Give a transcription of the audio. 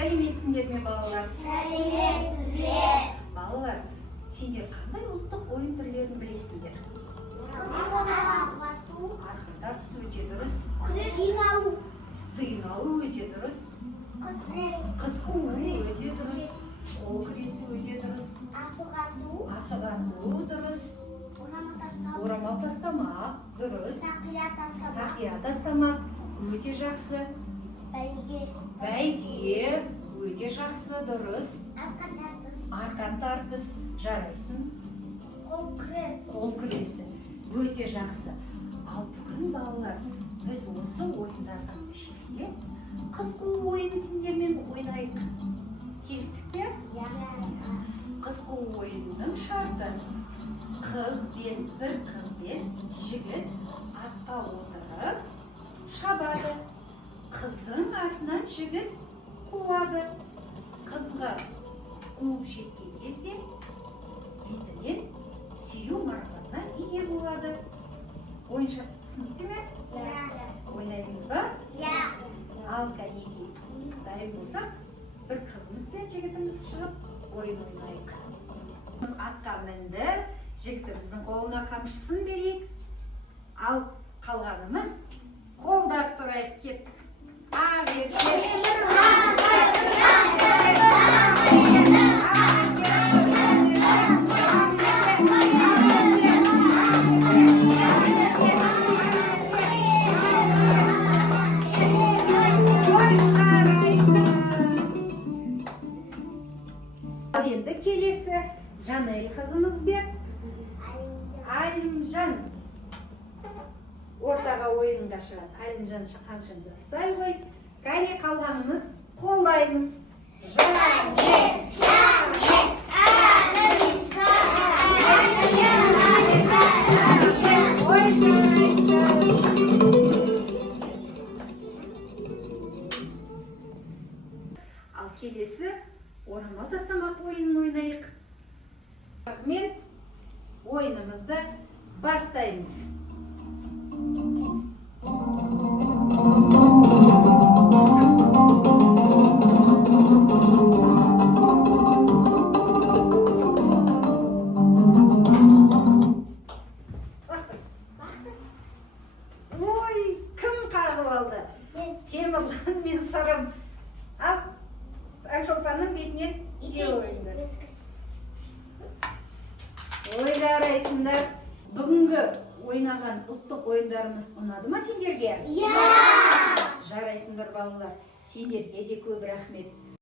Сәлеметсіңдер ме, балалар? Сәлеметсіздер. Балалар, сендер қандай ұлттық ойын түрлерін білесіңдер? Арқандар түсу өте дұрыс. Тиын алу өте дұрыс. Қыз қуу өте дұрыс. Қол күресі өте дұрыс. Асық ату дұрыс. Орамал тастамақ дұрыс. Тақия тастамақ өте жақсы. Бәйге өте жақсы, дұрыс. Арқан тартыс жарайсың. Қол күресі өте жақсы. Ал бүгін балалар, біз осы ойындардан ішінде қыз қуу ойынын сендермен ойнайық. Келістік пе? Қыз қуу ойынының шарты: бір қыз бен жігіт атқа отырып шабады. Қыздың артынан жігіт қуады. Қызға қуып жеткен кезде бетінен сүйу марапатына ие болады. Ойын шарты түсінікті ме? Ойнаймыз ба? Ал кәнекей, дайын болсақ, бір қызымыз бен жігітіміз шығып ойын ойнайық. Қыз атқа мінді, жігітіміздің қолына қамшысын берейік. Ал қалғанымыз қолдап тұрайық, кеттік. Енді келесі Жанель қызымыз бен Әлімжан ортаға ойынға шығады. Әлімжан қамшыны ұстай ғой. Кәне қалғанымыз қолдаймыз. Ал келесі орамал тастамақ ойынын ойнайық. Мен ойынымызды бастаймыз. Ой, кім қағып алды? Темірлан мен Сырым. Ал Ақшолпанның бетіне сүйе ойындар. Ой, жарайсыңдар. Бүгінгі ойнаған ұлттық ойындарымыз ұнады ма сендерге? Жарайсыңдар балалар. Сендерге де көп рахмет.